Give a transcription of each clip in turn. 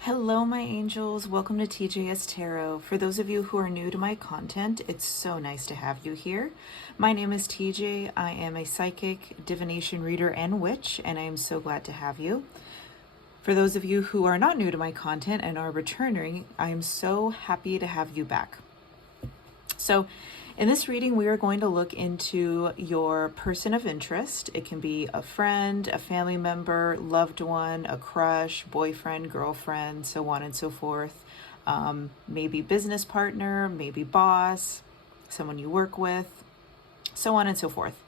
Hello, my angels. Welcome to TJS Tarot. For those of you who are new to my content, it's so nice to have you here. My name is TJ. I am a psychic, divination reader, and witch, and I am so glad to have you. For those of you who are not new to my content and are returning, I am so happy to have you back. So, in this reading, we are going to look into your person of interest. It can be a friend, a family member, loved one, a crush, boyfriend, girlfriend, so on and so forth. Maybe business partner, maybe boss, someone you work with, so on and so forth.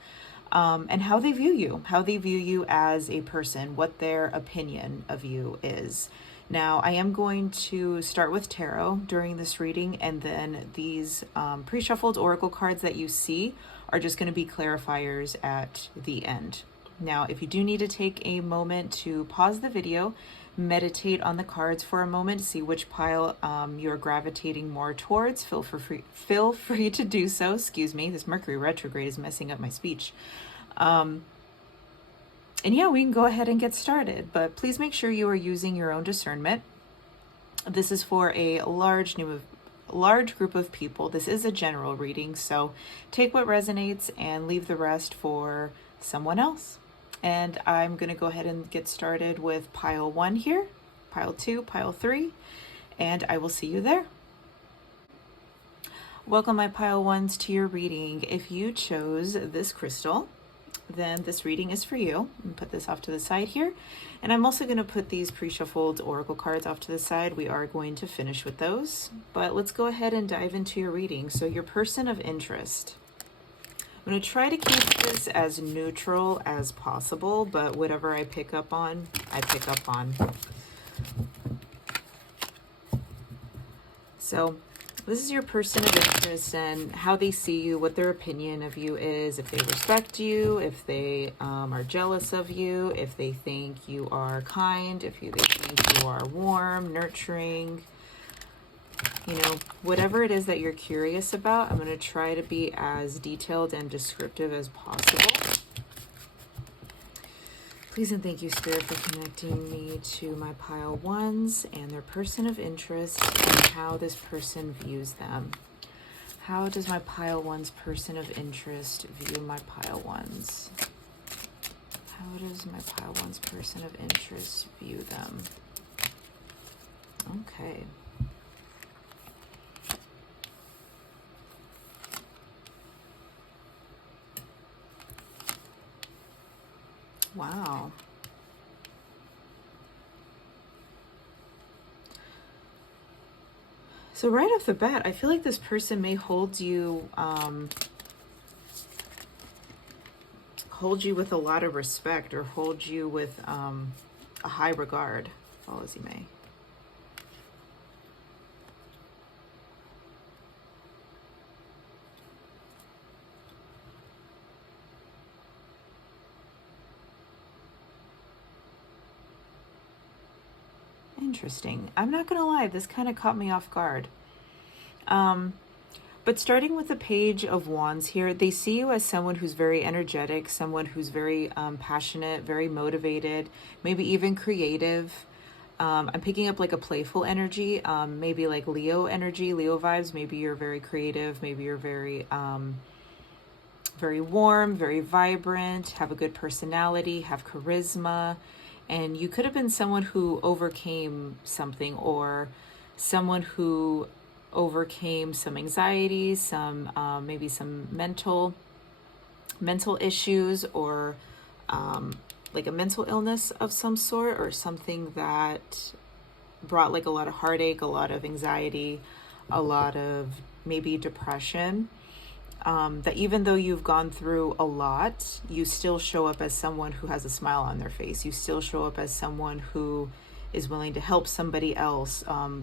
And how they view you as a person, what their opinion of you is. Now, I am going to start with tarot during this reading, and then these pre-shuffled oracle cards that you see are just going to be clarifiers at the end. Now, if you do need to take a moment to pause the video, meditate on the cards for a moment to see which pile you're gravitating more towards, feel free to do so. Excuse me, this Mercury retrograde is messing up my speech. And yeah, we can go ahead and get started, but please make sure you are using your own discernment. This is for a large group of people. This is a general reading, so take what resonates and leave the rest for someone else. And I'm going to go ahead and get started with pile 1 here, pile 2, pile 3, and I will see you there. Welcome, my pile 1s, to your reading. If you chose this crystal, then this reading is for you. And put this off to the side here. And I'm also going to put these pre-shuffled oracle cards off to the side. We are going to finish with those. But let's go ahead and dive into your reading. So your person of interest. I'm going to try to keep this as neutral as possible, but whatever I pick up on, I pick up on. So this is your person of interest and how they see you, what their opinion of you is, if they respect you, if they are jealous of you, if they think you are kind, if they think you are warm, nurturing, whatever it is that you're curious about. I'm going to try to be as detailed and descriptive as possible. Please and thank you, Spirit, for connecting me to my pile 1s and their person of interest and how this person views them. How does my pile 1's person of interest view my pile 1s? How does my pile 1's person of interest view them? Okay. Wow. So right off the bat, I feel like this person may hold you with a lot of respect, or hold you with a high regard, all as you may. Interesting. I'm not going to lie, this kind of caught me off guard. But starting with the Page of Wands here, they see you as someone who's very energetic, someone who's very passionate, very motivated, maybe even creative. I'm picking up like a playful energy, maybe like Leo energy, Leo vibes. Maybe you're very creative, maybe you're very warm, very vibrant, have a good personality, have charisma. And you could have been someone who overcame something, or someone who overcame some anxiety, some maybe some mental issues, or like a mental illness of some sort, or something that brought like a lot of heartache, a lot of anxiety, a lot of maybe depression. That even though you've gone through a lot, you still show up as someone who has a smile on their face. You still show up as someone who is willing to help somebody else.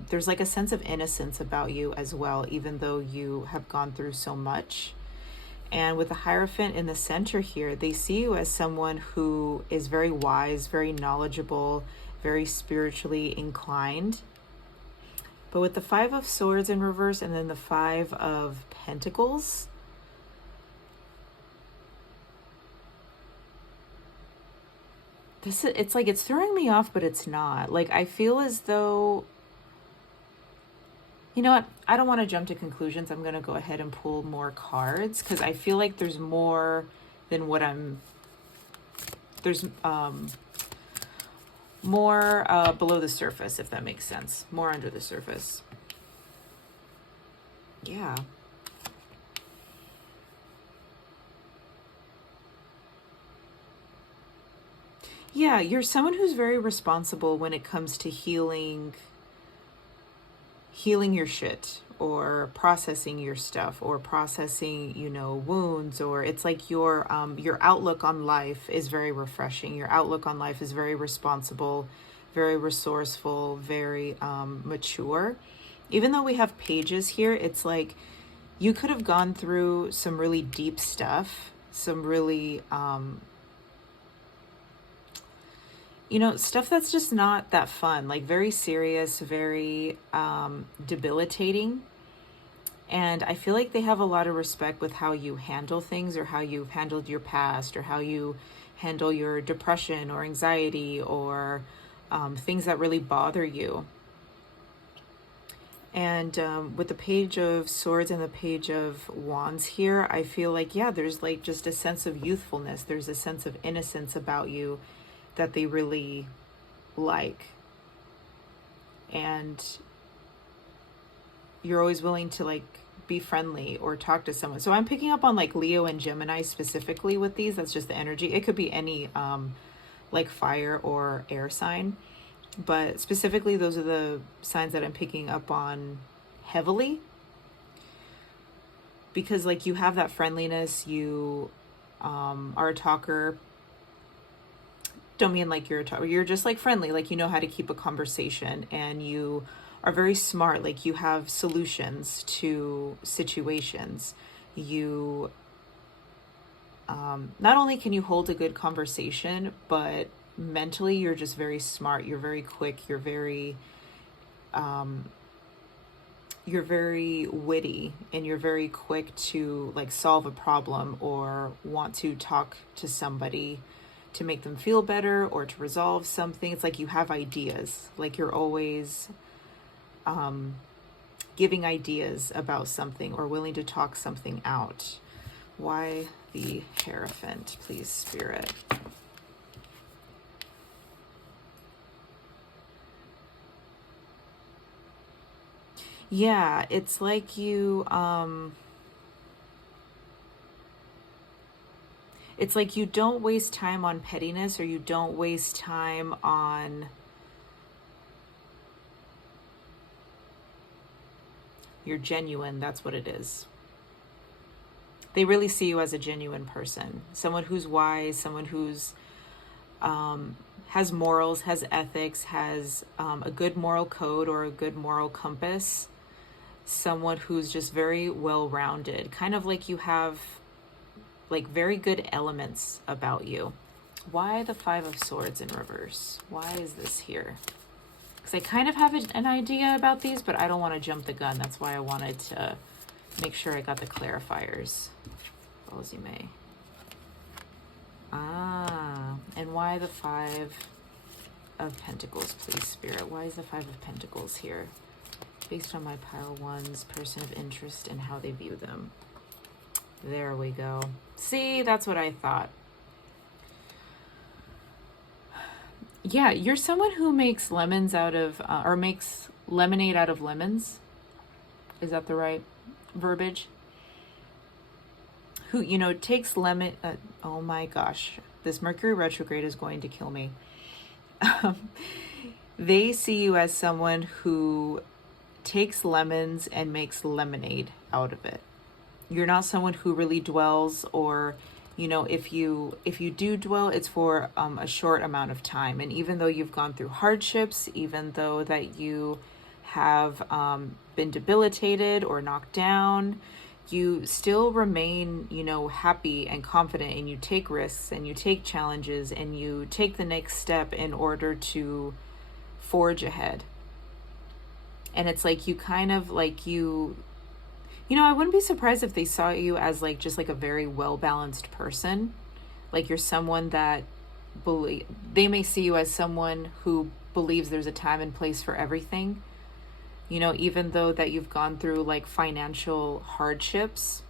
There's like a sense of innocence about you as well, even though you have gone through so much. And with the Hierophant in the center here, they see you as someone who is very wise, very knowledgeable, very spiritually inclined. But with the Five of Swords in reverse and then the Five of Pentacles, it's like it's throwing me off, but it's not. Like, I feel as though, you know what? I don't want to jump to conclusions. I'm going to go ahead and pull more cards because I feel like there's more than what there's more below the surface, if that makes sense. More under the surface. Yeah. Yeah, you're someone who's very responsible when it comes to healing your shit, or processing your stuff, or processing, wounds, or it's like your outlook on life is very refreshing. Your outlook on life is very responsible, very resourceful, very mature. Even though we have pages here, it's like you could have gone through some really deep stuff, some really stuff that's just not that fun, like very serious, very debilitating. And I feel like they have a lot of respect with how you handle things, or how you've handled your past, or how you handle your depression or anxiety, or things that really bother you. And with the Page of Swords and the Page of Wands here, I feel like, yeah, there's like just a sense of youthfulness. There's a sense of innocence about you that they really like. And you're always willing to like be friendly or talk to someone. So I'm picking up on like Leo and Gemini specifically with these. That's just the energy. It could be any like fire or air sign, but specifically those are the signs that I'm picking up on heavily, because like you have that friendliness. You are a talker. Don't mean like you're a talker. You're just like friendly, like you know how to keep a conversation, and you are very smart. Like you have solutions to situations. You not only can you hold a good conversation, but mentally you're just very smart. You're very quick. You're very witty, and you're very quick to like solve a problem or want to talk to somebody to make them feel better or to resolve something. It's like you have ideas. Like you're always giving ideas about something, or willing to talk something out. Why the Hierophant, please, Spirit? Yeah, it's like you it's like you don't waste time on pettiness, or you don't waste time on you're genuine. That's what it is. They really see you as a genuine person, someone who's wise, someone who's has morals, has ethics, has a good moral code or a good moral compass, someone who's just very well-rounded, kind of like you have like very good elements about you. Why the Five of Swords in reverse? Why is this here? Because I kind of have an idea about these, but I don't want to jump the gun. That's why I wanted to make sure I got the clarifiers. Well, as you may. And why the Five of Pentacles, please, Spirit? Why is the Five of Pentacles here? Based on my pile ones, person of interest and how they view them. There we go. See, that's what I thought. Yeah, you're someone who makes lemons out of, or makes lemonade out of lemons. Is that the right verbiage? Who, takes lemon, oh my gosh, this Mercury retrograde is going to kill me. They see you as someone who takes lemons and makes lemonade out of it. You're not someone who really dwells, or if you do dwell, it's for a short amount of time. And even though you've gone through hardships, even though that you have been debilitated or knocked down, you still remain happy and confident, and you take risks and you take challenges and you take the next step in order to forge ahead. And it's like you kind of like I wouldn't be surprised if they saw you as like just like a very well-balanced person. Like you're someone that they may see you as someone who believes there's a time and place for everything. You know, even though that you've gone through like financial hardships.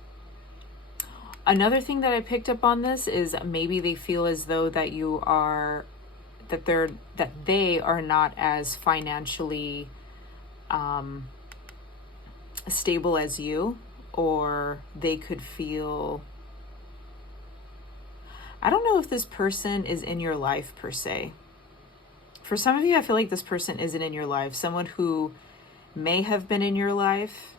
Another thing that I picked up on this is maybe they feel as though that they are not as financially stable as you, or they could feel, I don't know if this person is in your life per se. For some of you, I feel like this person isn't in your life. Someone who may have been in your life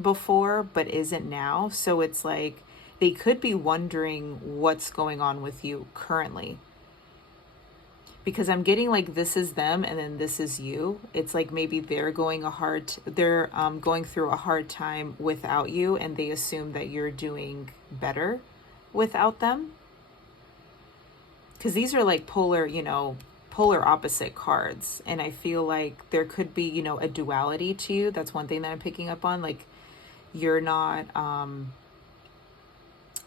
before, but isn't now. So it's like they could be wondering what's going on with you currently. Because I'm getting like this is them and then this is you. It's like maybe they're going through a hard time without you, and they assume that you're doing better without them. Because these are like polar opposite cards. And I feel like there could be, a duality to you. That's one thing that I'm picking up on. Like you're not,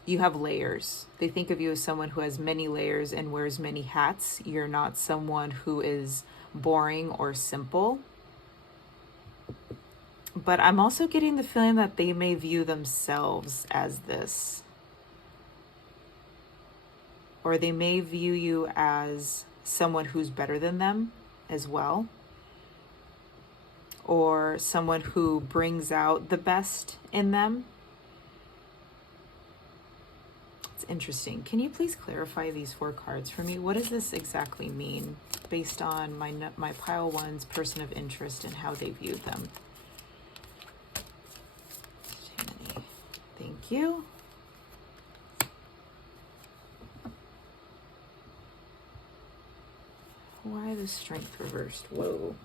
you have layers. They think of you as someone who has many layers and wears many hats. You're not someone who is boring or simple. But I'm also getting the feeling that they may view themselves as this. Or they may view you as someone who's better than them as well. Or someone who brings out the best in them. It's interesting. Can you please clarify these 4 cards for me? What does this exactly mean based on my pile 1's person of interest and how they viewed them? Thank you. Why the Strength reversed? Whoa.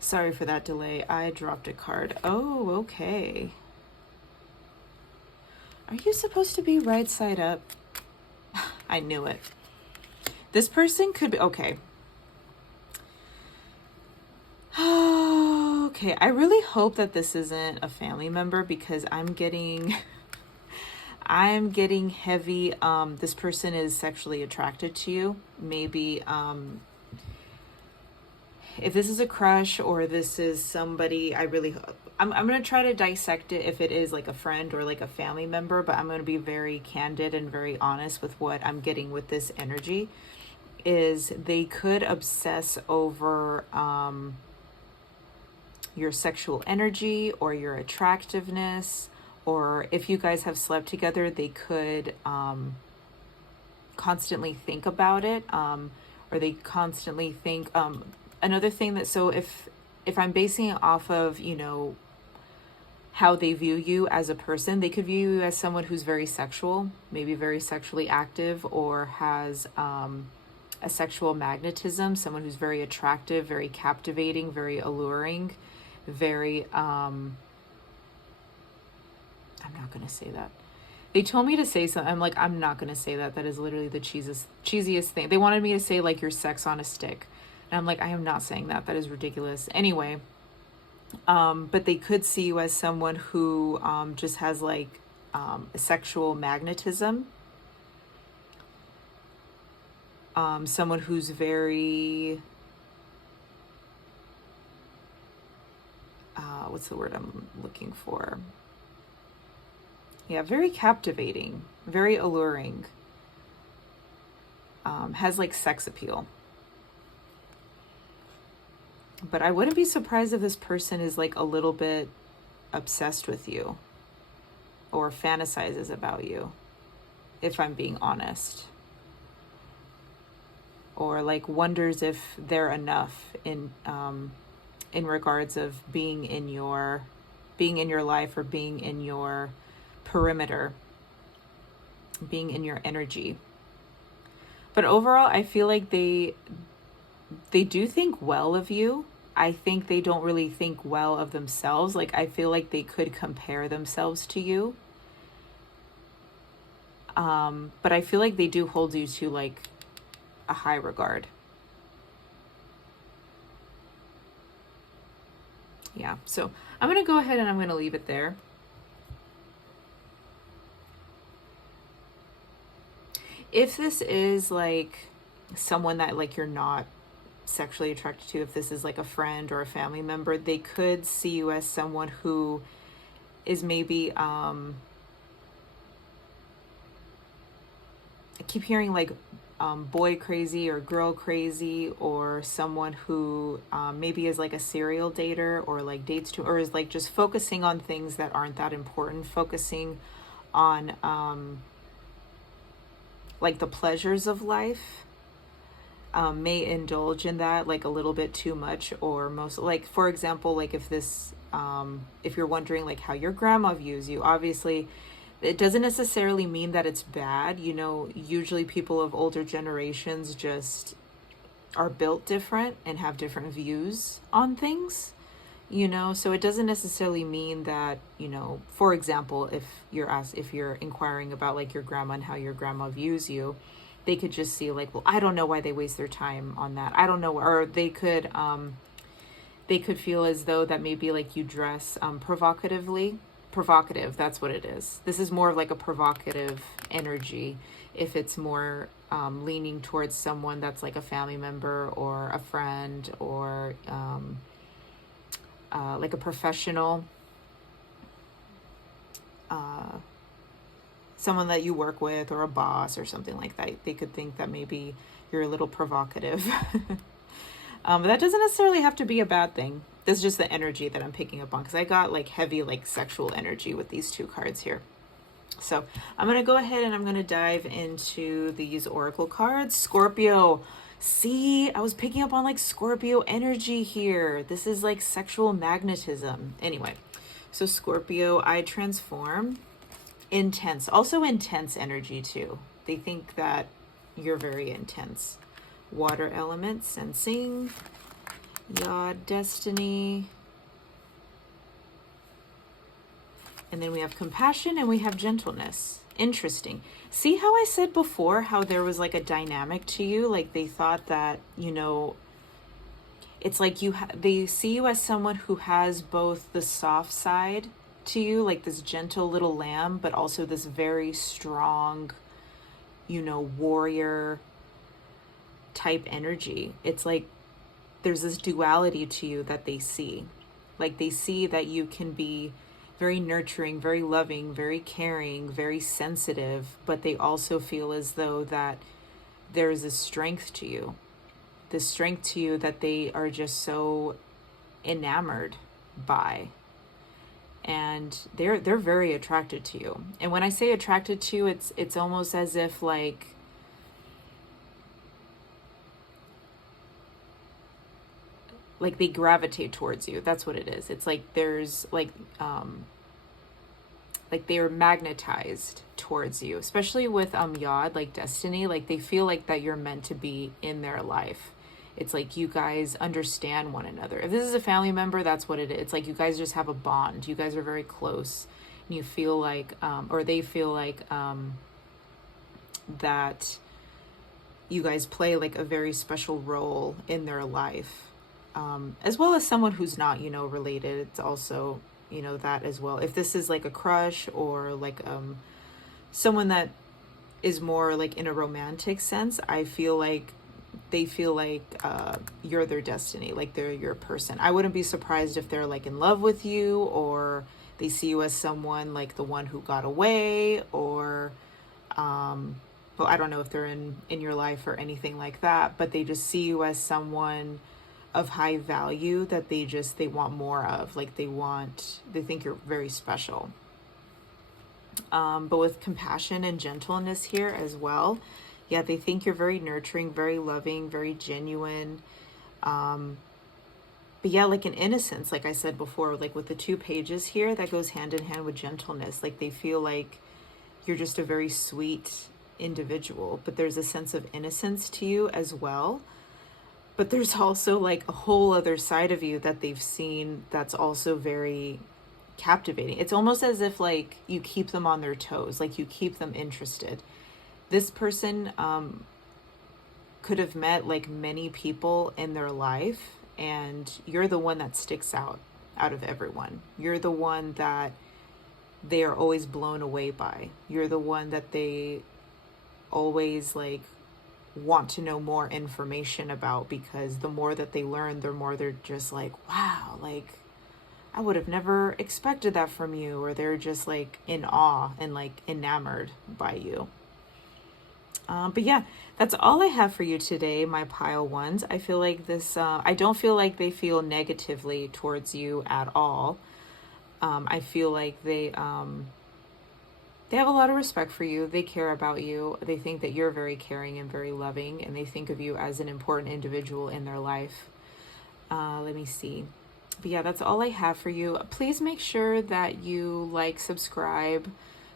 Sorry for that delay. I dropped a card. Oh, okay. Are you supposed to be right side up? I knew it. This person could be... Okay. Okay, I really hope that this isn't a family member, because I'm getting heavy. This person is sexually attracted to you. Maybe if this is a crush or this is somebody, I'm going to try to dissect it if it is like a friend or like a family member, but I'm going to be very candid and very honest with what I'm getting with this energy. Is they could obsess over your sexual energy or your attractiveness, or if you guys have slept together, they could constantly think about it, or they constantly think... Another thing that, so if I'm basing it off of, how they view you as a person, they could view you as someone who's very sexual, maybe very sexually active, or has a sexual magnetism, someone who's very attractive, very captivating, very alluring, very, I'm not going to say that. They told me to say something. I'm like, I'm not going to say that. That is literally the cheesiest thing. They wanted me to say like your sex on a stick. And I'm like, I am not saying that. That is ridiculous. Anyway, but they could see you as someone who just has like a sexual magnetism. Someone who's very... what's the word I'm looking for? Yeah, very captivating, very alluring. Has like sex appeal. But I wouldn't be surprised if this person is like a little bit obsessed with you or fantasizes about you, if I'm being honest. Or like wonders if they're enough in regards of being in your life, or being in your perimeter, being in your energy. But overall, I feel like they do think well of you. I think they don't really think well of themselves. Like, I feel like they could compare themselves to you. But I feel like they do hold you to like a high regard. Yeah, so I'm going to go ahead and I'm going to leave it there. if this is like someone that like you're not sexually attracted to, if this is like a friend or a family member, they could see you as someone who is maybe I keep hearing like boy crazy or girl crazy, or someone who maybe is like a serial dater, or like dates to, or is like just focusing on things that aren't that important, focusing on like the pleasures of life, may indulge in that like a little bit too much, or most, like for example, like if this if you're wondering like how your grandma views you, obviously it doesn't necessarily mean that it's bad. You know, usually people of older generations just are built different and have different views on things, you know, so it doesn't necessarily mean that, you know, for example, if you're inquiring about like your grandma and how your grandma views you, they could just see like, well, I don't know why they waste their time on that. I don't know, or they could feel as though that maybe like you dress provocative, that's what it is. This is more of like a provocative energy if it's more leaning towards someone that's like a family member or a friend, or like a professional, someone that you work with, or a boss or something like that. They could think that maybe you're a little provocative. But that doesn't necessarily have to be a bad thing. This is just the energy that I'm picking up on, because I got like heavy like sexual energy with these two cards here. So I'm going to go ahead and I'm going to dive into these oracle cards. Scorpio. See, I was picking up on like Scorpio energy here. This is like sexual magnetism. Anyway, so Scorpio, I transform. Intense. Also intense energy too. They think that you're very intense. Water element, sensing. Yod, destiny. And then we have compassion and we have gentleness. Interesting. See how I said before how there was like a dynamic to you? Like they thought that, you know, it's like they see you as someone who has both the soft side to you, like this gentle little lamb, but also this very strong, you know, warrior type energy. It's like there's this duality to you that they see. Like they see that you can be very nurturing, very loving, very caring, very sensitive, but they also feel as though that there's a strength to you. This strength to you that they are just so enamored by. And they're very attracted to you. And when I say attracted to you, it's almost as if like they gravitate towards you. That's what it is. It's like there's like they're magnetized towards you, especially with Yod, like destiny. Like they feel like that you're meant to be in their life. It's like you guys understand one another. If this is a family member, that's what it is. It's like you guys just have a bond. You guys are very close, and you feel like, or they feel like that you guys play like a very special role in their life. As well as someone who's not, you know, related. It's also, you know, that as well. If this is like a crush, or like someone that is more like in a romantic sense, I feel like they feel like you're their destiny, like they're your person. I wouldn't be surprised if they're like in love with you, or they see you as someone like the one who got away, or well, I don't know if they're in your life or anything like that, but they just see you as someone of high value that they want more of. Like they think you're very special. But with compassion and gentleness here as well, yeah, they think you're very nurturing, very loving, very genuine. But yeah, like an innocence, like I said before, like with the 2 pages here, that goes hand in hand with gentleness. Like they feel like you're just a very sweet individual, but there's a sense of innocence to you as well. But there's also like a whole other side of you that they've seen that's also very captivating. It's almost as if like you keep them on their toes, like you keep them interested. This person could have met like many people in their life, and you're the one that sticks out of everyone. You're the one that they are always blown away by. You're the one that they always like want to know more information about, because the more that they learn, the more they're just like, wow, like I would have never expected that from you, or they're just like in awe and like enamored by you. But yeah, that's all I have for you today, my pile ones. I feel like this, I don't feel like they feel negatively towards you at all. I feel like they have a lot of respect for you. They care about you. They think that you're very caring and very loving, and they think of you as an important individual in their life. Let me see. But yeah, that's all I have for you. Please make sure that you like, subscribe,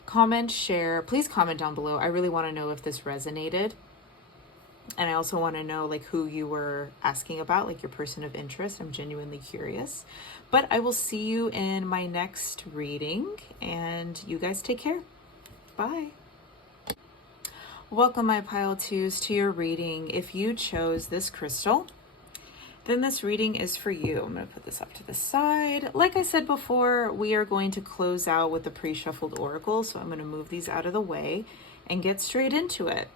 comment, share. Please comment down below. I really want to know if this resonated. And I also want to know like who you were asking about, like your person of interest. I'm genuinely curious. But I will see you in my next reading, and you guys take care. Bye. Welcome, my pile twos, to your reading. If you chose this crystal, then this reading is for you. I'm going to put this up to the side. Like I said before, we are going to close out with the pre-shuffled oracle. So I'm going to move these out of the way and get straight into it.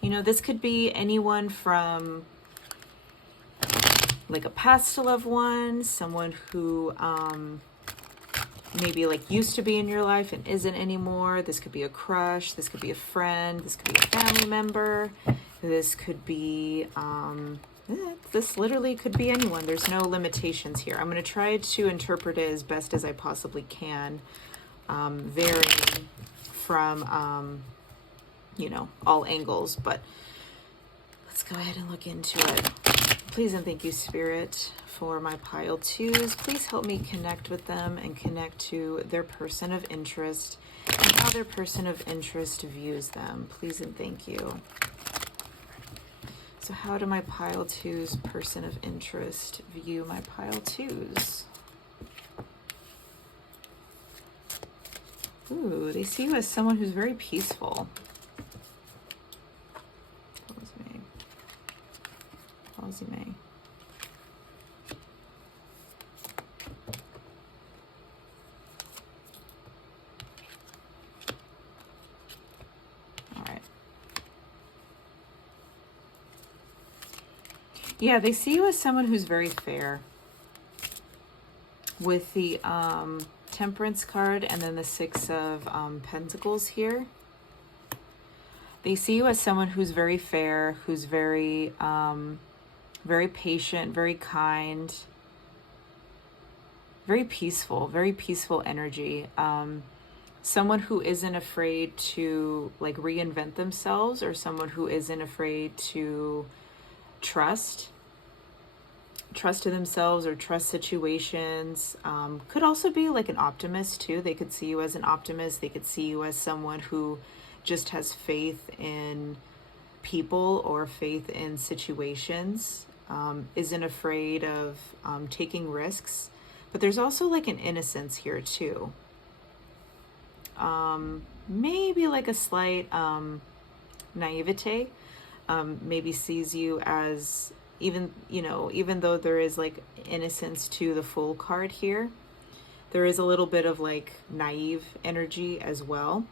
You know, this could be anyone from like a past loved one, someone who maybe like used to be in your life and isn't anymore. This could be a crush. This could be a friend. This could be a family member. This could be, this literally could be anyone. There's no limitations here. I'm going to try to interpret it as best as I possibly can, varying from, you know, all angles, but let's go ahead and look into it. Please and thank you, Spirit, for my pile twos. Please help me connect with them and connect to their person of interest and how their person of interest views them. Please and thank you. So how do my pile twos person of interest view my pile twos? Ooh, they see you as someone who's very peaceful. May. All right. Yeah, they see you as someone who's very fair. With the Temperance card and then the Six of Pentacles here. They see you as someone who's very fair, who's very very patient, very kind, very peaceful energy. Someone who isn't afraid to like reinvent themselves, or someone who isn't afraid to trust to themselves or trust situations. Could also be like an optimist too. They could see you as an optimist. They could see you as someone who just has faith in people or faith in situations. Isn't afraid of taking risks, but there's also like an innocence here too. Maybe like a slight naivete. Maybe sees you as, even, you know, even though there is like innocence to the Fool card here, there is a little bit of like naive energy as well.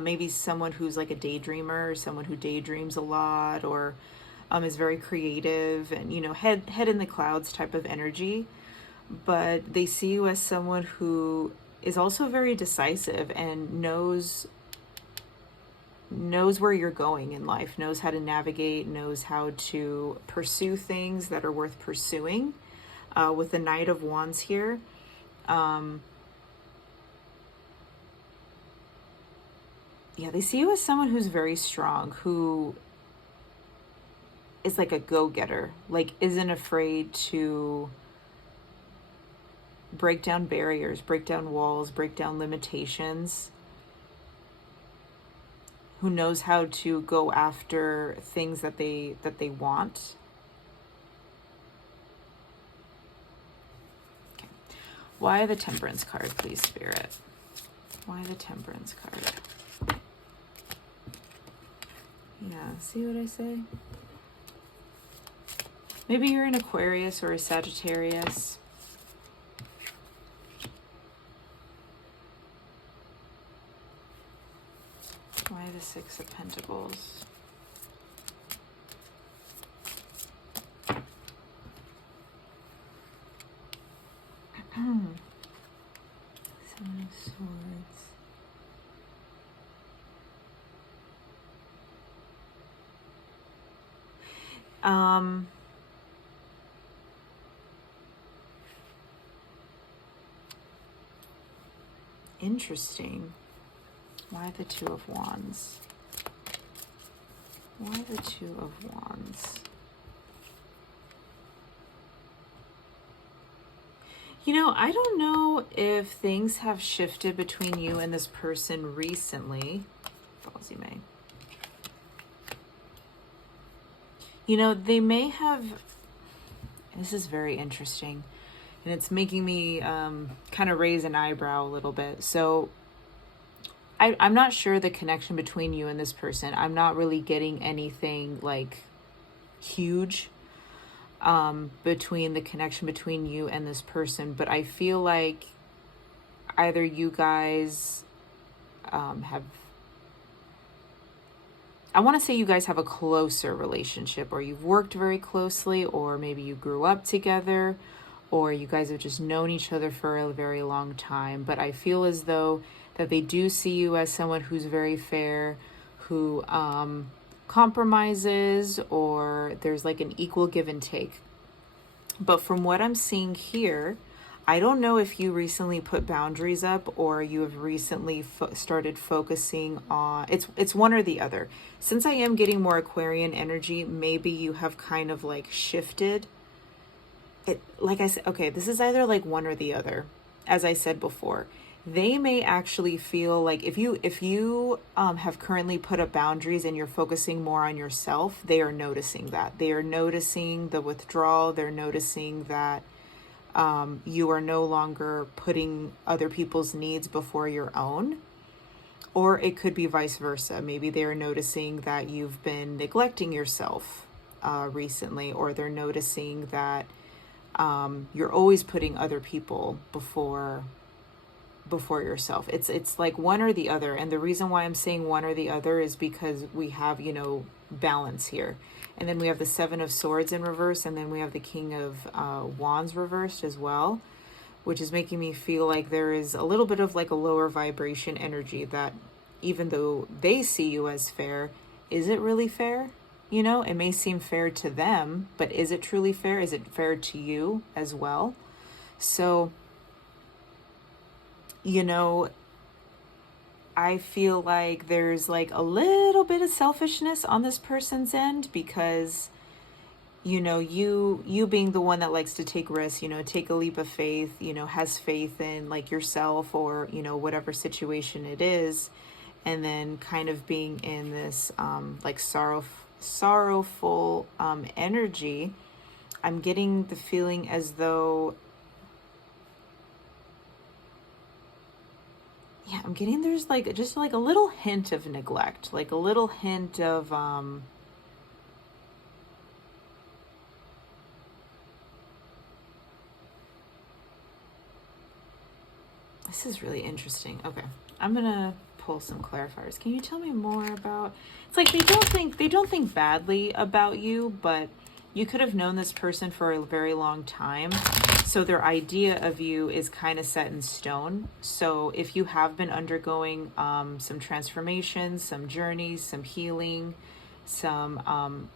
Maybe someone who's like a daydreamer, or someone who daydreams a lot, or is very creative and, you know, head in the clouds type of energy. But they see you as someone who is also very decisive and knows where you're going in life, knows how to navigate, knows how to pursue things that are worth pursuing. With the Knight of Wands here, yeah, they see you as someone who's very strong, who is like a go-getter, like isn't afraid to break down barriers, break down walls, break down limitations, who knows how to go after things that they want. Okay. Why the Temperance card, please, Spirit? Why the Temperance card? Yeah, see what I say? Maybe you're an Aquarius or a Sagittarius. Six of Pentacles. Seven of Swords. Interesting. Why the Two of Wands? Why the Two of Wands? You know, I don't know if things have shifted between you and this person recently. Falls you may. You know, they may have, this is very interesting, and it's making me kind of raise an eyebrow a little bit. So I'm not sure the connection between you and this person. I'm not really getting anything like huge between the connection between you and this person, but I feel like either you guys have, I want to say you guys have a closer relationship, or you've worked very closely, or maybe you grew up together, or you guys have just known each other for a very long time. But I feel as though that they do see you as someone who's very fair, who compromises, or there's like an equal give and take. But from what I'm seeing here, I don't know if you recently put boundaries up, or you have recently started focusing on, it's one or the other. Since I am getting more Aquarian energy, maybe you have kind of like shifted it. Like I said, okay, this is either like one or the other. As I said before, they may actually feel like if you have currently put up boundaries and you're focusing more on yourself, they are noticing that. They are noticing the withdrawal. They're noticing that you are no longer putting other people's needs before your own. Or it could be vice versa. Maybe they're noticing that you've been neglecting yourself recently, or they're noticing that you're always putting other people before yourself. It's like one or the other. And the reason why I'm saying one or the other is because we have, you know, balance here. And then we have the Seven of Swords in reverse, and then we have the King of Wands reversed as well, which is making me feel like there is a little bit of like a lower vibration energy, that even though they see you as fair, is it really fair? You know, it may seem fair to them, but is it truly fair? Is it fair to you as well? So, you know, I feel like there's like a little bit of selfishness on this person's end, because, you know, you being the one that likes to take risks, you know, take a leap of faith, you know, has faith in like yourself, or, you know, whatever situation it is. And then kind of being in this like sorrowful energy. I'm getting the feeling as though, yeah, I'm getting there's like just like a little hint of neglect, like a little hint of this is really interesting. Okay, I'm gonna pull some clarifiers. Can you tell me more about, it's like they don't think badly about you, but you could have known this person for a very long time, so their idea of you is kind of set in stone. So if you have been undergoing some transformations, some journeys, some healing, some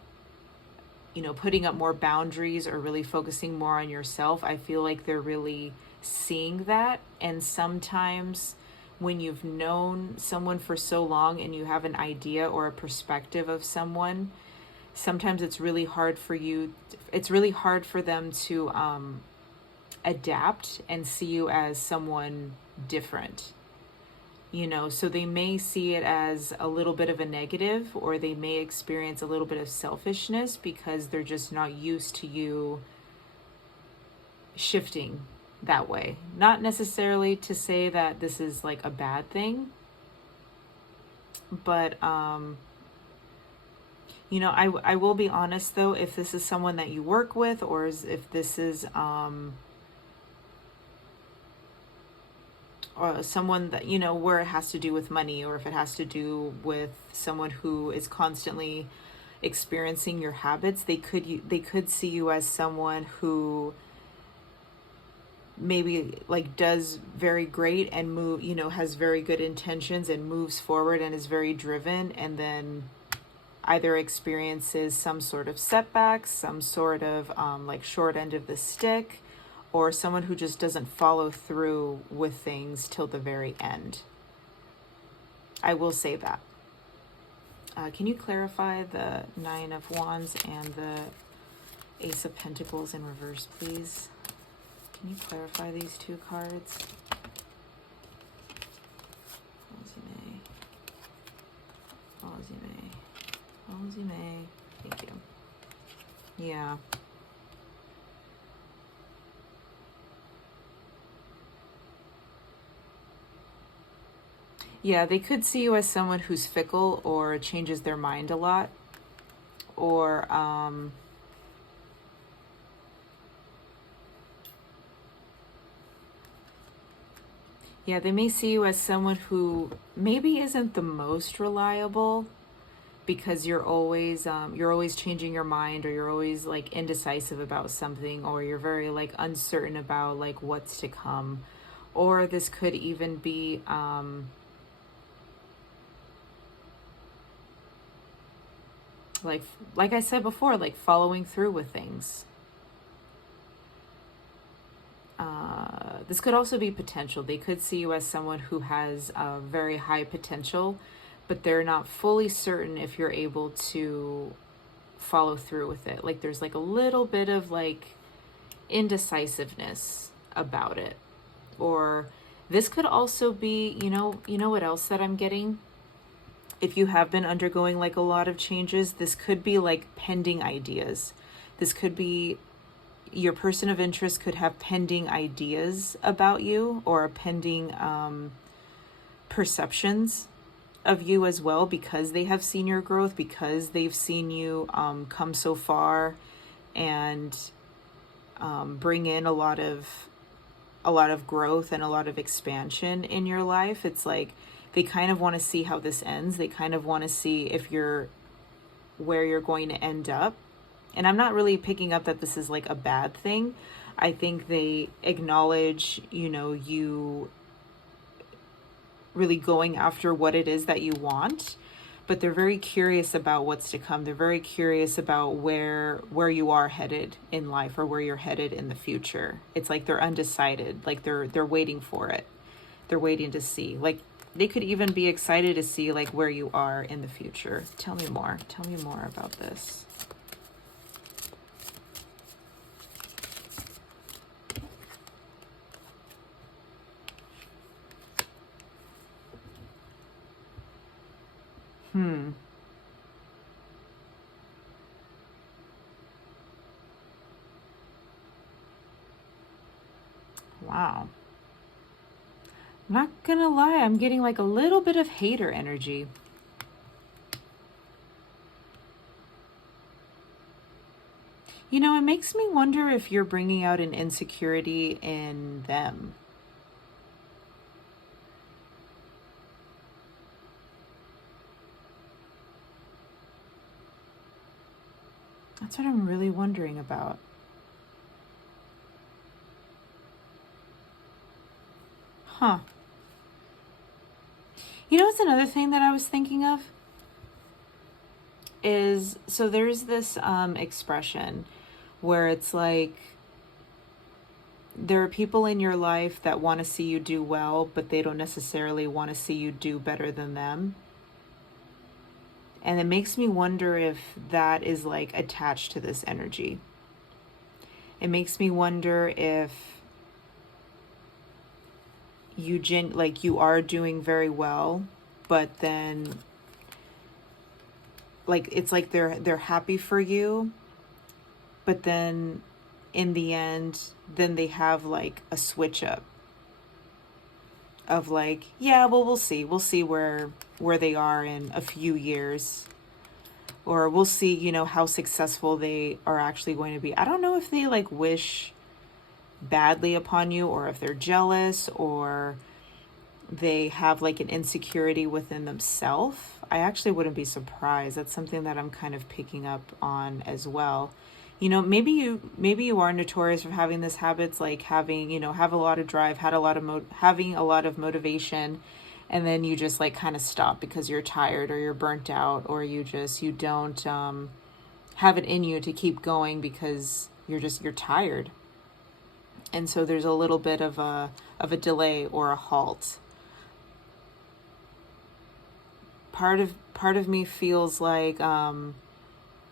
you know, putting up more boundaries, or really focusing more on yourself, I feel like they're really seeing that. And sometimes when you've known someone for so long and you have an idea or a perspective of someone, sometimes it's really hard for them to adapt and see you as someone different, you know. So they may see it as a little bit of a negative, or they may experience a little bit of selfishness because they're just not used to you shifting that way. Not necessarily to say that this is like a bad thing, but you know, I will be honest though, if this is someone that you work with, or if this is someone that, you know, where it has to do with money, or if it has to do with someone who is constantly experiencing your habits, they could see you as someone who maybe like does very great and move, you know, has very good intentions and moves forward and is very driven, and then either experiences some sort of setbacks, some sort of like short end of the stick, or someone who just doesn't follow through with things till the very end. I will say that. Can you clarify the Nine of Wands and the Ace of Pentacles in reverse, please? Can you clarify these two cards? As you may. As you may. As you may. Thank you. Yeah. Yeah, they could see you as someone who's fickle or changes their mind a lot, or yeah, they may see you as someone who maybe isn't the most reliable, because you're always changing your mind, or you're always like indecisive about something, or you're very like uncertain about like what's to come. Or this could even be like I said before, like following through with things. This could also be potential. They could see you as someone who has a very high potential, but they're not fully certain if you're able to follow through with it. Like there's like a little bit of like indecisiveness about it. Or this could also be, you know what else that I'm getting? If you have been undergoing like a lot of changes, this could be like pending ideas. This could be your person of interest could have pending ideas about you, or pending perceptions of you as well, because they have seen your growth, because they've seen you come so far and bring in a lot of growth and a lot of expansion in your life. It's like they kind of want to see how this ends. They kind of want to see if you're where you're going to end up. And I'm not really picking up that this is like a bad thing. I think they acknowledge, you really going after what it is that you want, but they're very curious about what's to come. They're very curious about where you are headed in life, or where you're headed in the future. It's like they're undecided, like they're waiting for it. They're waiting to see. Like they could even be excited to see like where you are in the future. Tell me more. Tell me more about this. Wow. I'm not gonna lie, I'm getting like a little bit of hater energy. It makes me wonder if you're bringing out an insecurity in them. That's what I'm really wondering about. Huh. What's another thing that I was thinking of? Is, so there's this expression where it's like, there are people in your life that want to see you do well, but they don't necessarily want to see you do better than them. And it makes me wonder if that is like attached to this energy. It makes me wonder if you are doing very well, but then like it's like they're happy for you, but then in the end, then they have like a switch up of like, yeah, well, we'll see where they are in a few years, or we'll see, how successful they are actually going to be. I don't know if they like wish badly upon you, or if they're jealous, or they have like an insecurity within themselves. I actually wouldn't be surprised. That's something that I'm kind of picking up on as well. You know, maybe you are notorious for having this habits, like having, you know, have a lot of drive, having a lot of motivation, and then you just like kind of stop because you're tired or you're burnt out, or you don't have it in you to keep going because you're tired. And so there's a little bit of a delay or a halt. Part of me feels like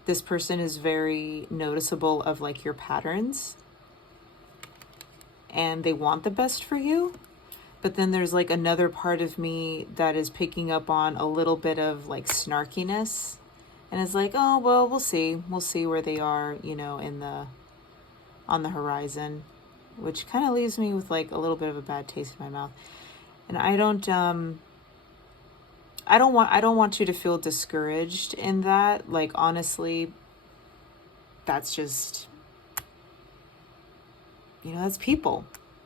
this person is very noticeable of like your patterns, and they want the best for you. But then there's like another part of me that is picking up on a little bit of like snarkiness, and is like, oh well, we'll see where they are, you know, on the horizon, which kind of leaves me with like a little bit of a bad taste in my mouth. And I don't want you to feel discouraged in that. Like, honestly, that's just, you know, that's people.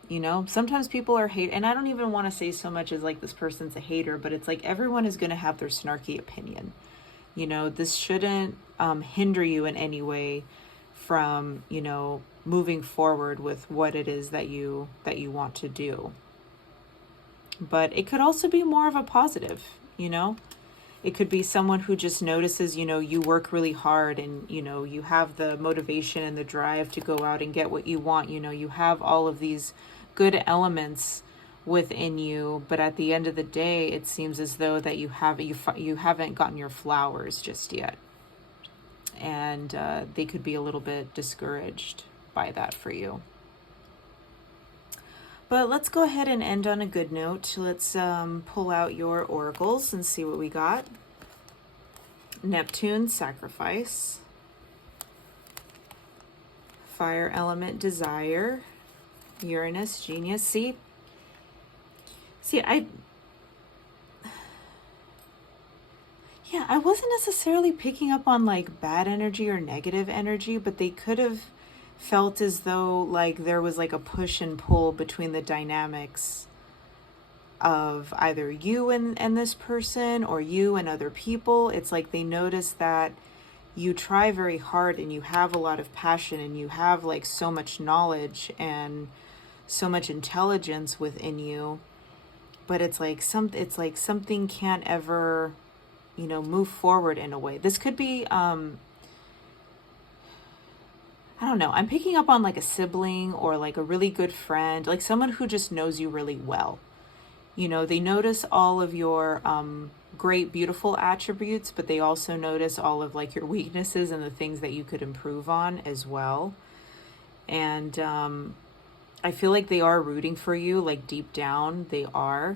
You know, sometimes people are and I don't even want to say so much as like this person's a hater, but it's like everyone is going to have their snarky opinion. You know, this shouldn't hinder you in any way from, you know, moving forward with what it is that you want to do. But it could also be more of a positive, you know. It could be someone who just notices, you know, you work really hard, and, you know, you have the motivation and the drive to go out and get what you want. You know, you have all of these good elements within you, but at the end of the day, it seems as though that you haven't gotten your flowers just yet. And they could be a little bit discouraged by that for you. But let's go ahead and end on a good note. Let's pull out your oracles and see what we got. Neptune, sacrifice. Fire element, desire. Uranus, genius. See, I wasn't necessarily picking up on like bad energy or negative energy, but they could have felt as though like there was like a push and pull between the dynamics of either you and this person, or you and other people. It's like they notice that you try very hard and you have a lot of passion and you have like so much knowledge and so much intelligence within you, but it's like something can't ever, you know, move forward in a way. This could be I don't know. I'm picking up on like a sibling or like a really good friend, like someone who just knows you really well. You know, they notice all of your great, beautiful attributes, but they also notice all of like your weaknesses and the things that you could improve on as well. And I feel like they are rooting for you, like deep down they are,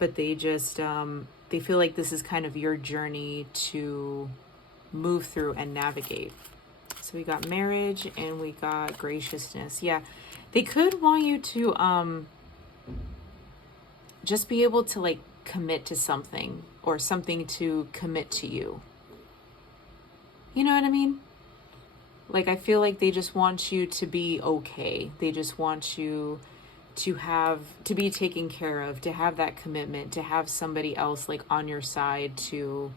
but they just, they feel like this is kind of your journey to move through and navigate. So we got marriage and we got graciousness. Yeah, they could want you to just be able to like commit to something, or something to commit to you. You know what I mean? Like, I feel like they just want you to be okay. They just want you to be taken care of, to have that commitment, to have somebody else like on your side to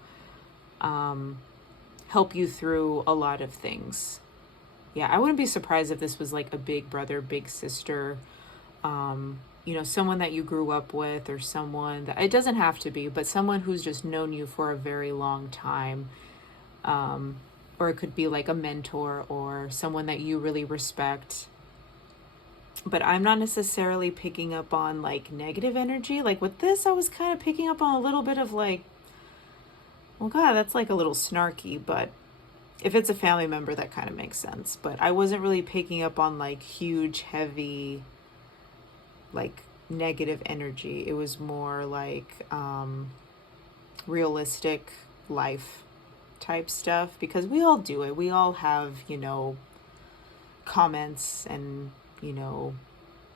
help you through a lot of things. Yeah, I wouldn't be surprised if this was like a big brother, big sister, you know, someone that you grew up with, or someone that, it doesn't have to be, but someone who's just known you for a very long time. Or it could be like a mentor or someone that you really respect. But I'm not necessarily picking up on like negative energy. Like with this, I was kind of picking up on a little bit of like, well, God, that's like a little snarky, but if it's a family member, that kind of makes sense. But I wasn't really picking up on like huge, heavy, like negative energy. It was more like realistic life type stuff, because we all do it. We all have, you know, comments and, you know,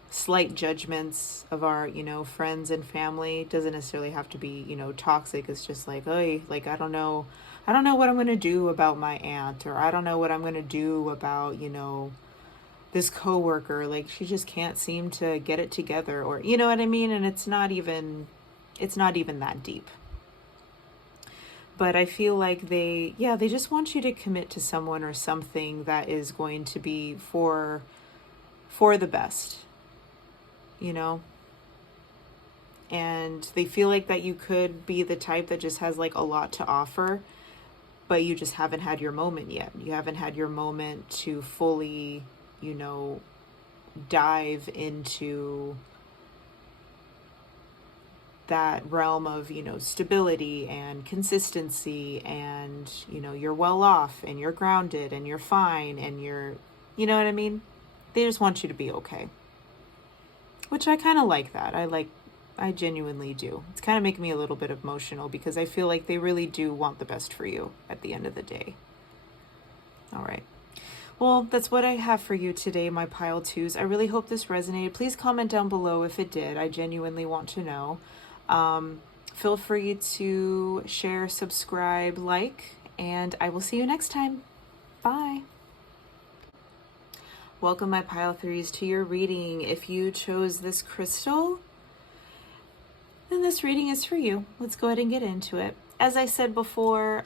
slight judgments of our, you know, friends and family. It doesn't necessarily have to be, you know, toxic. It's just like, hey, like, I don't know what I'm going to do about my aunt, or I don't know what I'm going to do about, you know, this coworker, like she just can't seem to get it together, or you know what I mean? And it's not even that deep. But I feel like they just want you to commit to someone or something that is going to be for the best, you know? And they feel like that you could be the type that just has like a lot to offer, but you just haven't had your moment yet. You haven't had your moment to fully, you know, dive into that realm of, you know, stability and consistency, and, you know, you're well off and you're grounded and you're fine and you're, you know what I mean? They just want you to be okay. Which I kind of like that. I genuinely do. It's kind of making me a little bit emotional because I feel like they really do want the best for you at the end of the day. All right. Well, that's what I have for you today, my pile twos. I really hope this resonated. Please comment down below if it did. I genuinely want to know. Feel free to share, subscribe, like, and I will see you next time. Bye. Welcome, my pile threes, to your reading. If you chose this crystal, then this reading is for you. Let's go ahead and get into it. As I said before,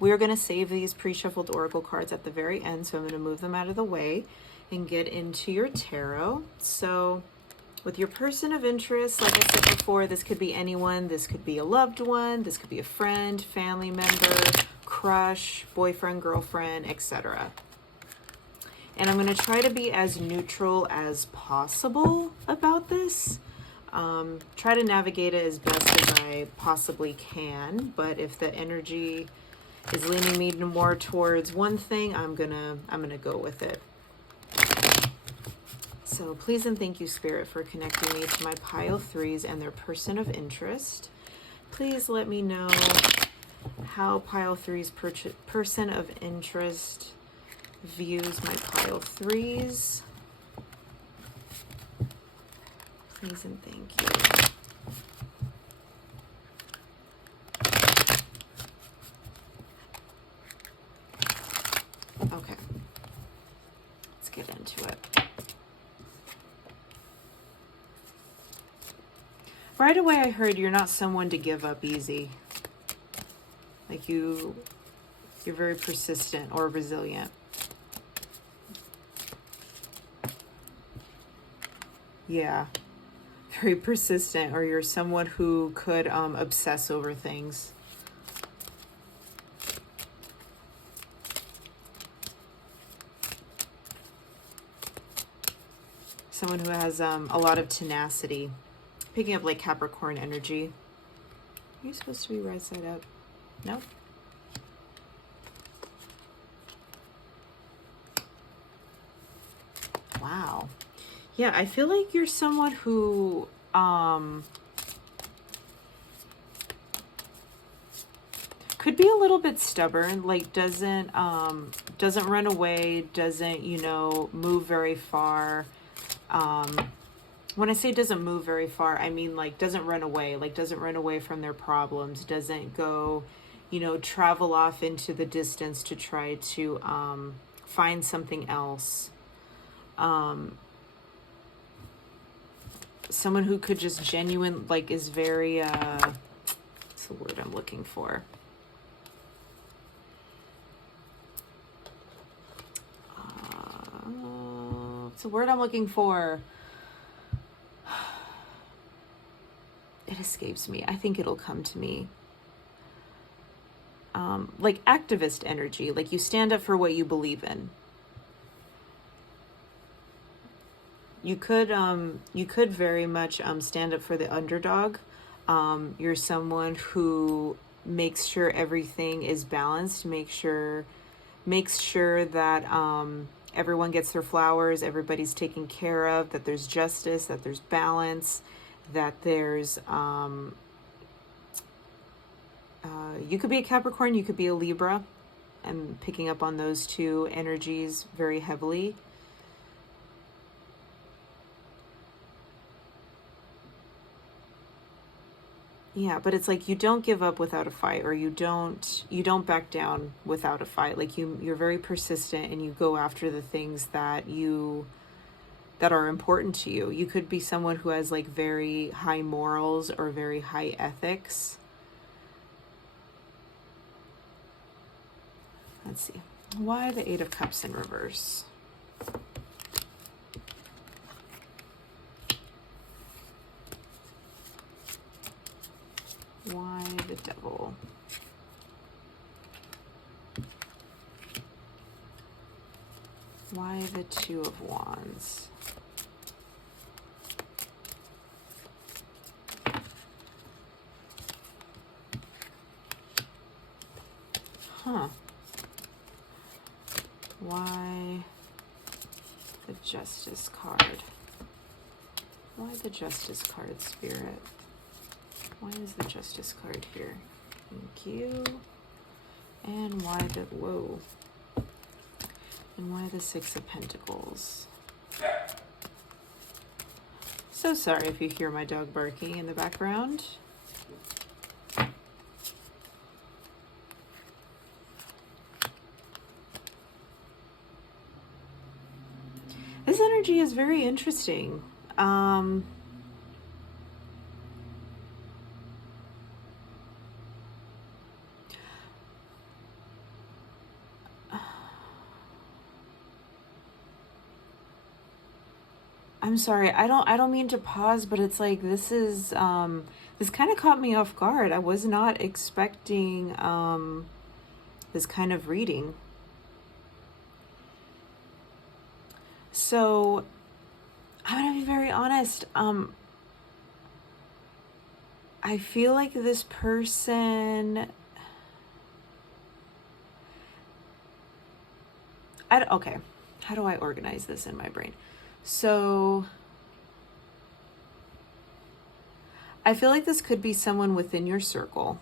we're going to save these pre-shuffled oracle cards at the very end, so I'm going to move them out of the way and get into your tarot. So with your person of interest, like I said before, this could be anyone. This could be a loved one. This could be a friend, family member, crush, boyfriend, girlfriend, etc. And I'm going to try to be as neutral as possible about this. Try to navigate it as best as I possibly can. But if the energy is leaning me more towards one thing, I'm gonna go with it. So please and thank you, Spirit, for connecting me to my pile threes and their person of interest. Please let me know how pile threes person of interest views my pile threes. Please and thank you. Okay, let's get into it. Right away I heard you're not someone to give up easy. Like you're very persistent or resilient. Yeah, very persistent, or you're someone who could obsess over things. Someone who has a lot of tenacity. Picking up like Capricorn energy. Are you supposed to be right side up? No? Wow. Yeah, I feel like you're someone who could be a little bit stubborn, like doesn't run away, doesn't, you know, move very far. When I say doesn't move very far, I mean like doesn't run away, like doesn't run away from their problems, doesn't go, you know, travel off into the distance to try to find something else. Someone who could just genuine, like is very, what's the word I'm looking for? What's the word I'm looking for? It escapes me. I think it'll come to me. Like activist energy, like you stand up for what you believe in. You could very much stand up for the underdog. You're someone who makes sure everything is balanced, makes sure that everyone gets their flowers, everybody's taken care of, that there's justice, that there's balance, that there's you could be a Capricorn, you could be a Libra. I'm picking up on those two energies very heavily. Yeah, but it's like you don't give up without a fight, or you don't back down without a fight. Like you're very persistent and you go after the things that are important to you. You could be someone who has like very high morals or very high ethics. Let's see. Why the Eight of Cups in reverse? Why the Devil? Why the Two of Wands? Huh. Why the Justice card? Why the Justice card, Spirit? Why is the Justice card here? Thank you. And why the, whoa. And why the Six of Pentacles? So sorry if you hear my dog barking in the background. This energy is very interesting. I'm sorry. I don't mean to pause, but it's like this is this kind of caught me off guard. I was not expecting this kind of reading. So I'm gonna be very honest. I feel like this person. Okay. How do I organize this in my brain? So I feel like this could be someone within your circle.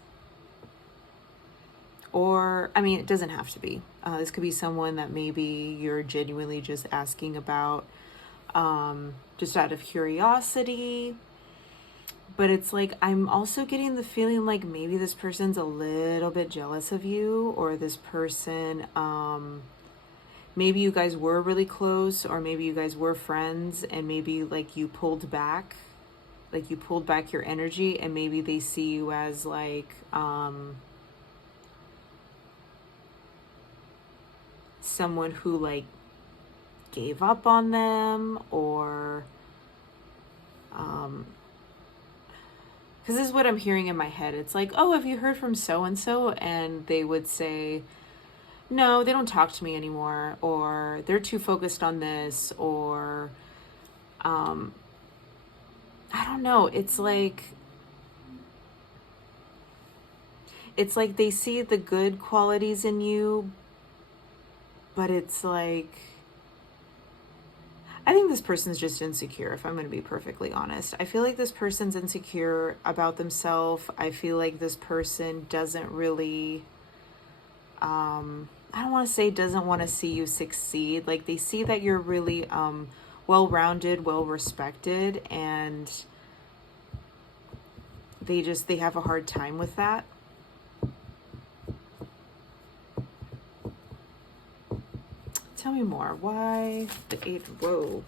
Or, I mean, it doesn't have to be. This could be someone that maybe you're genuinely just asking about, just out of curiosity. But it's like, I'm also getting the feeling like maybe this person's a little bit jealous of you, or this person, maybe you guys were really close, or maybe you guys were friends, and maybe like you pulled back your energy, and maybe they see you as like, someone who like gave up on them, or because this is what I'm hearing in my head. It's like, oh, have you heard from so and so? And they would say, no, they don't talk to me anymore, or they're too focused on this, or I don't know. It's like they see the good qualities in you, but it's like, I think this person's just insecure, if I'm going to be perfectly honest. I feel like this person's insecure about themselves. I feel like this person doesn't really, I don't want to say doesn't want to see you succeed. Like they see that you're really well-rounded, well-respected, and they have a hard time with that. Tell me more. Why the Eight? Whoa.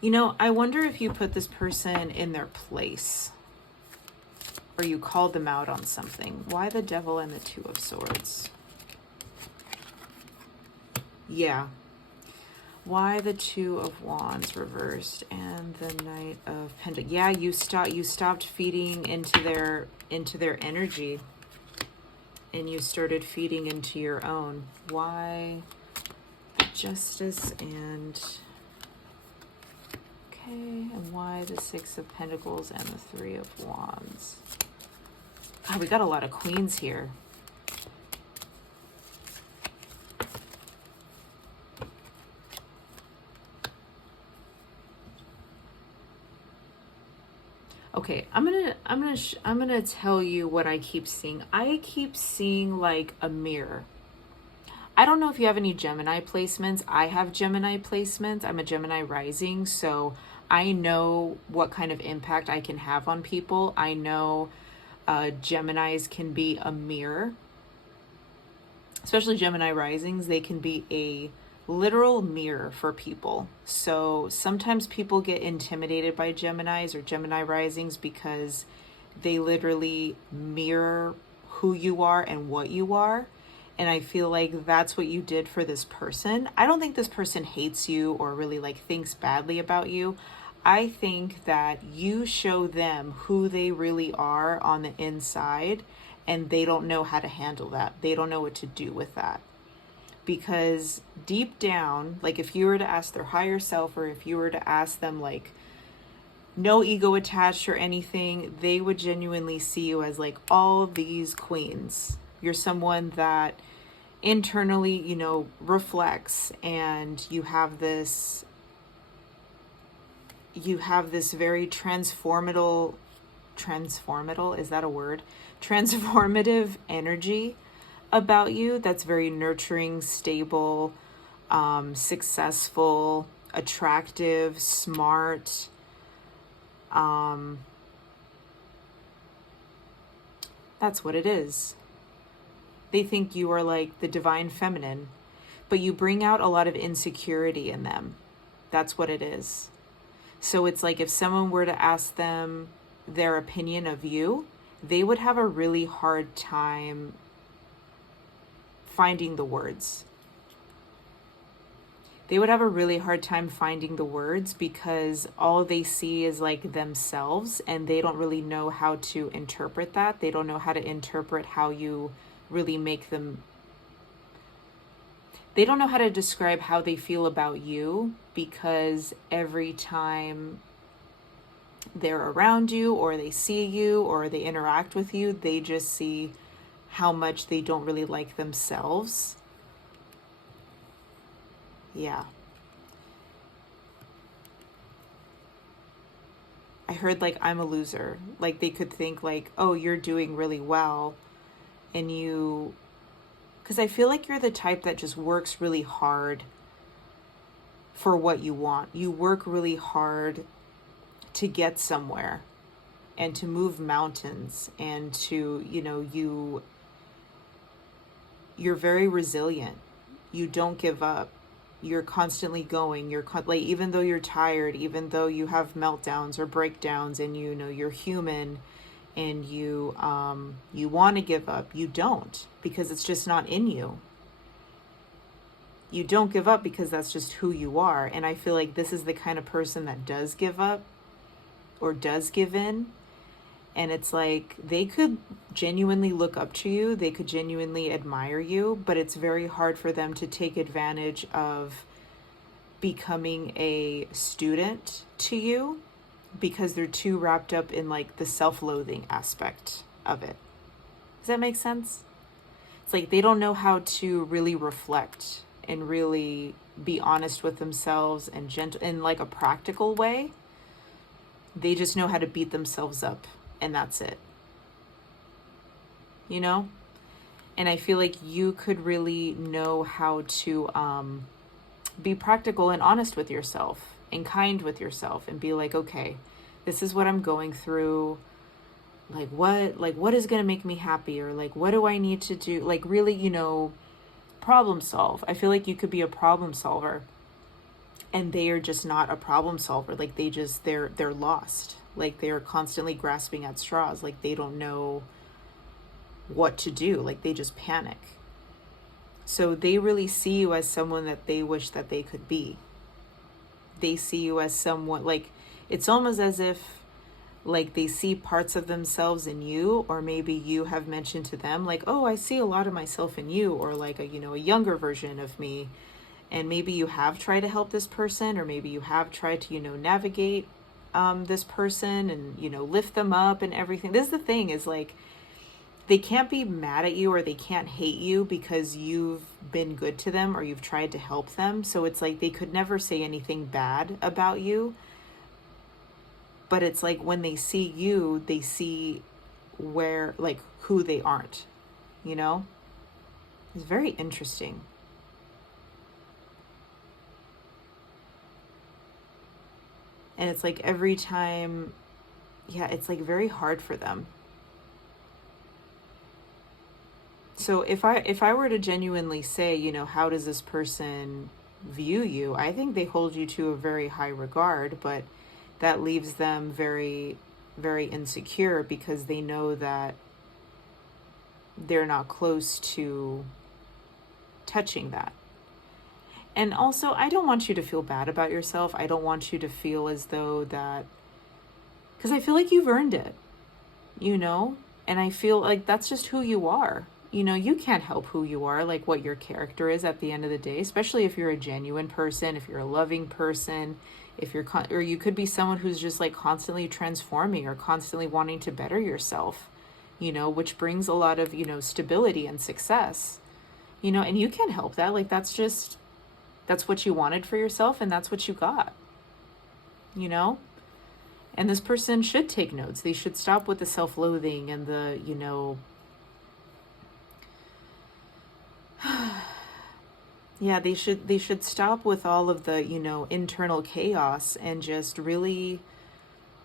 You know, I wonder if you put this person in their place, or you called them out on something. Why the Devil and the Two of Swords? Yeah. Why the Two of Wands reversed and the Knight of Pentacles? Yeah, you stopped feeding into their energy, and you started feeding into your own. Why the Justice and and why the Six of Pentacles and the Three of Wands? God, we got a lot of queens here. Okay, I'm gonna tell you what I keep seeing. I keep seeing like a mirror. I don't know if you have any Gemini placements. I have Gemini placements. I'm a Gemini rising, so I know what kind of impact I can have on people. I know Geminis can be a mirror, especially Gemini risings. They can be a literal mirror for people. So sometimes people get intimidated by Geminis or Gemini risings because they literally mirror who you are and what you are. And I feel like that's what you did for this person. I don't think this person hates you or really like thinks badly about you. I think that you show them who they really are on the inside, and they don't know how to handle that. They don't know what to do with that. Because deep down, like if you were to ask their higher self, or if you were to ask them like no ego attached or anything, they would genuinely see you as like all these queens. You're someone that internally, you know, reflects, and you have this very transformative, is that a word? Transformative energy about you that's very nurturing, stable, successful, attractive, smart. That's what it is. They think you are like the divine feminine, but you bring out a lot of insecurity in them. That's what it is. So it's like if someone were to ask them their opinion of you, they would have a really hard time finding the words. They would have a really hard time finding the words because all they see is like themselves, and they don't really know how to interpret that. They don't know how to interpret how you really make them. They don't know how to describe how they feel about you, because every time they're around you or they see you or they interact with you, they just see how much they don't really like themselves. Yeah. I heard like I'm a loser. Like they could think like, oh, you're doing really well, and you, because I feel like you're the type that just works really hard for what you want. You work really hard to get somewhere and to move mountains, and to, you know, you're very resilient. You don't give up. You're constantly going. You're like, even though you're tired, even though you have meltdowns or breakdowns, and you know you're human, and you want to give up, you don't, because it's just not in you. You don't give up because that's just who you are. And I feel like this is the kind of person that does give up or does give in. And it's like they could genuinely look up to you. They could genuinely admire you, but it's very hard for them to take advantage of becoming a student to you, because they're too wrapped up in like the self-loathing aspect of it. Does that make sense? It's like they don't know how to really reflect and really be honest with themselves and gentle in like a practical way. They just know how to beat themselves up, and that's it. You know? And I feel like you could really know how to be practical and honest with yourself and kind with yourself, and be like, okay, this is what I'm going through. Like what is going to make me happy? Or like, what do I need to do? Like really, you know, problem solve. I feel like you could be a problem solver, and they are just not a problem solver. Like they're lost. Like they're constantly grasping at straws. Like they don't know what to do. Like they just panic. So they really see you as someone that they wish that they could be. They see you as someone, like, it's almost as if like they see parts of themselves in you, or maybe you have mentioned to them like, oh, I see a lot of myself in you, or like a, you know, a younger version of me. And maybe you have tried to help this person, or maybe you have tried to, you know, navigate this person and, you know, lift them up and everything. This is the thing, is like, they can't be mad at you, or they can't hate you because you've been good to them or you've tried to help them. So it's like they could never say anything bad about you. But it's like when they see you, they see where, like, who they aren't, you know? It's very interesting. And it's like every time, yeah, it's like very hard for them. So if I were to genuinely say, you know, how does this person view you? I think they hold you to a very high regard, but that leaves them very, very insecure because they know that they're not close to touching that. And also, I don't want you to feel bad about yourself. I don't want you to feel as though that, because I feel like you've earned it, you know? And I feel like that's just who you are. You know, you can't help who you are, like what your character is at the end of the day, especially if you're a genuine person, if you're a loving person, if you're, or you could be someone who's just like constantly transforming or constantly wanting to better yourself, you know, which brings a lot of, you know, stability and success, you know, and you can't help that. Like, that's what you wanted for yourself and that's what you got, you know? And this person should take notes. They should stop with the self-loathing and the, you know, yeah, they should stop with all of the, you know, internal chaos and just really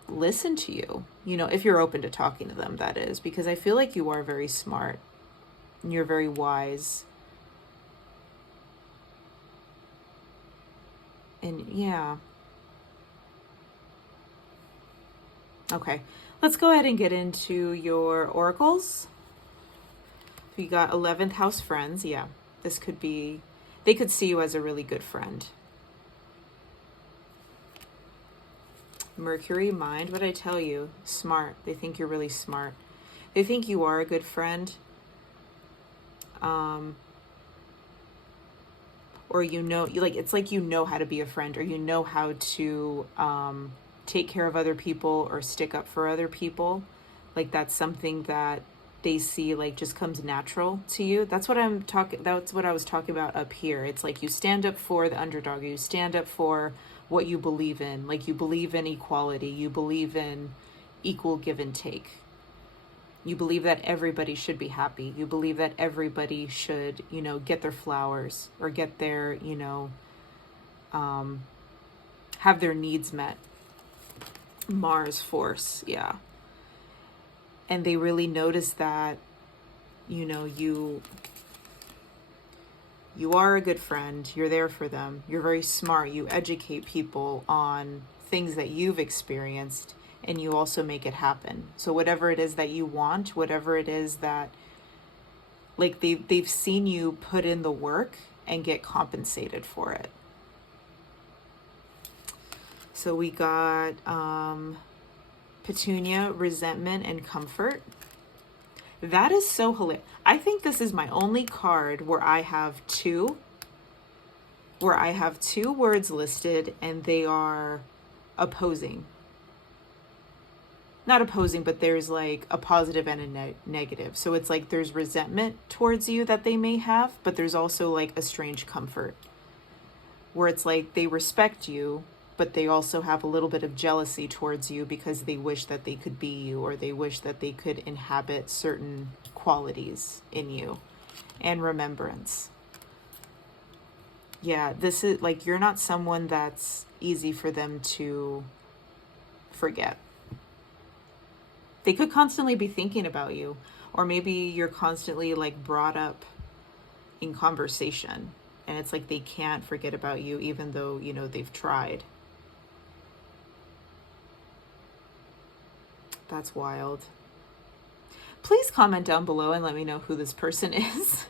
listen to you, you know, if you're open to talking to them, that is, because I feel like you are very smart and you're very wise. And yeah. Okay, let's go ahead and get into your oracles. You got 11th house friends. Yeah, this could be, they could see you as a really good friend. Mercury, mind what I tell you. Smart. They think you're really smart. They think you are a good friend. Or, you know, like, it's like you know how to be a friend, or you know how to take care of other people or stick up for other people. Like, that's something that they see, like, just comes natural to you. That's what that's what I was talking about up here. It's like you stand up for the underdog, you stand up for what you believe in. Like, you believe in equality, you believe in equal give and take. You believe that everybody should be happy. You believe that everybody should, you know, get their flowers or get their, you know, have their needs met. Mars force, yeah. And they really notice that, you know, you are a good friend. You're there for them. You're very smart. You educate people on things that you've experienced, and you also make it happen. So whatever it is that you want, whatever it is that, like, they've seen you put in the work and get compensated for it. So we got Petunia, resentment, and comfort. That is so hilarious. I think this is my only card where I have two words listed and they are opposing. Not opposing, but there's like a positive and a negative. So it's like there's resentment towards you that they may have, but there's also like a strange comfort where it's like they respect you, but they also have a little bit of jealousy towards you because they wish that they could be you, or they wish that they could inhabit certain qualities in you. And remembrance. Yeah, this is like, you're not someone that's easy for them to forget. They could constantly be thinking about you, or maybe you're constantly like brought up in conversation, and it's like they can't forget about you even though, you know, they've tried. That's wild. Please comment down below and let me know who this person is.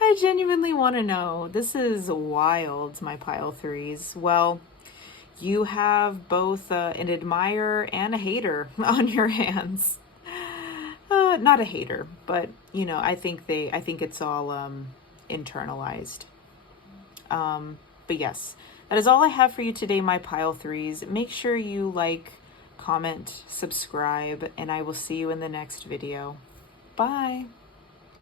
I genuinely want to know. This is wild, my pile threes. Well, you have both an admirer and a hater on your hands. Not a hater, but, you know, I think it's all internalized. But yes, that is all I have for you today, my pile threes. Make sure you like, comment, subscribe, and I will see you in the next video. Bye.